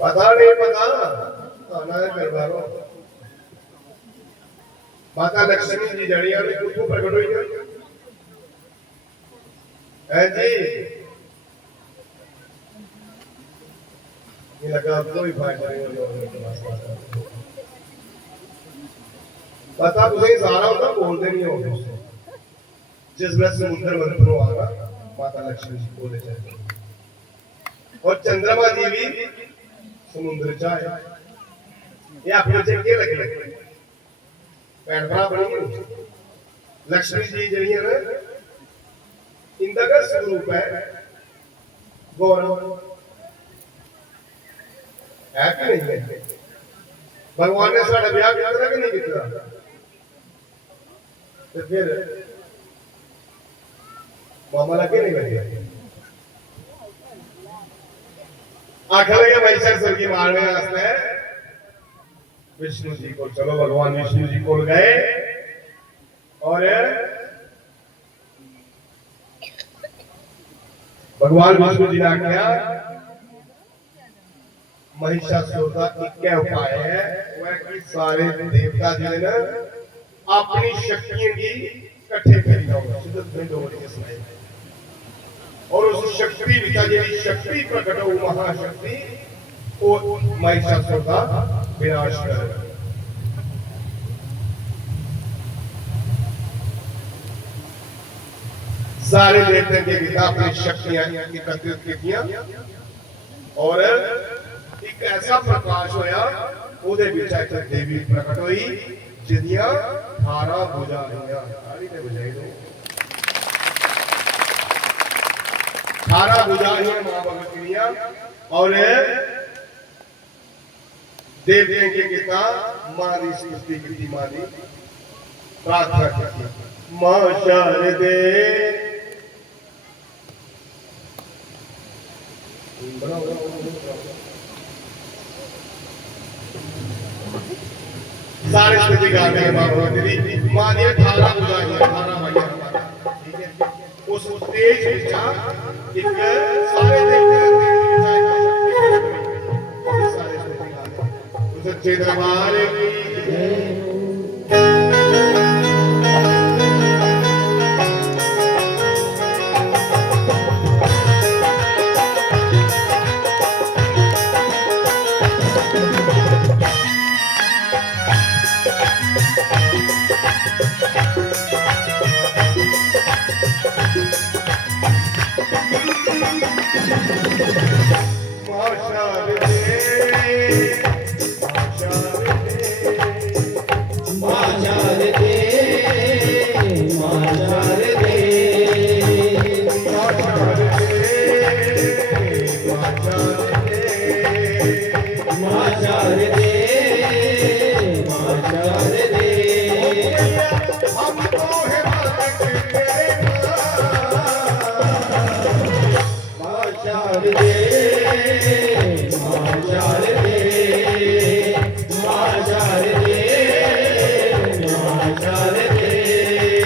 पता नहीं पता आना है दरबारों माता लक्ष्मी जी जड़िया ने कुछ प्रकट हुई है जी। ये लगा कोई फायदा नहीं पता तुझे सारा होता बोलते नहीं हो जिस वजह से समुद्र मंथनों आना माता लक्ष्मी जी बोले जाते और चंद्रमा जी भी समुद्र चाहे ये अपने से क्या लगे भैन भरा बनी लक्ष्मी जी जी है ना इंदा का स्वरूप है गौरव है कि नहीं है भगवान ने साढ़े ब्याह किया कि नहीं किया तो फिर मामला के नहीं बन गया आखिर के महिषासुर की मारने वास्ते विष्णु जी को चलो भगवान विष्णु जी को गए और भगवान विष्णु जी ने क्या महिषासुर का एक उपाय है वह कि सारे देवता जो है ना अपनी शक्तियों की इकट्ठे करी और उस शक्ति विचार शक्ति प्रकट हो महाशक्ति वो महिषासुर का विनाश कर सारे देवता के पिता अपनी शक्तियां एकत्रित किया और एक ऐसा प्रकाश होया ਉਹਦੇ ਵਿੱਚ ਇੱਕ देवी प्रकट हुई जिदियां 18 भुजा रहियां सारी ने बुझाई दो 18 भुजा रहियां मां भगवतियां और देवते के पिता मां की स्तुति की मां की प्रार्थना की मां शारदे सारे स्तुति गाते हैं मां भगवती मां ने 18 बुझाइयां 18 भैया ठीक है उस तेज विचा एक सारे देखते सारे स्तुति गाते उस सच्चे दरबार की Yeah.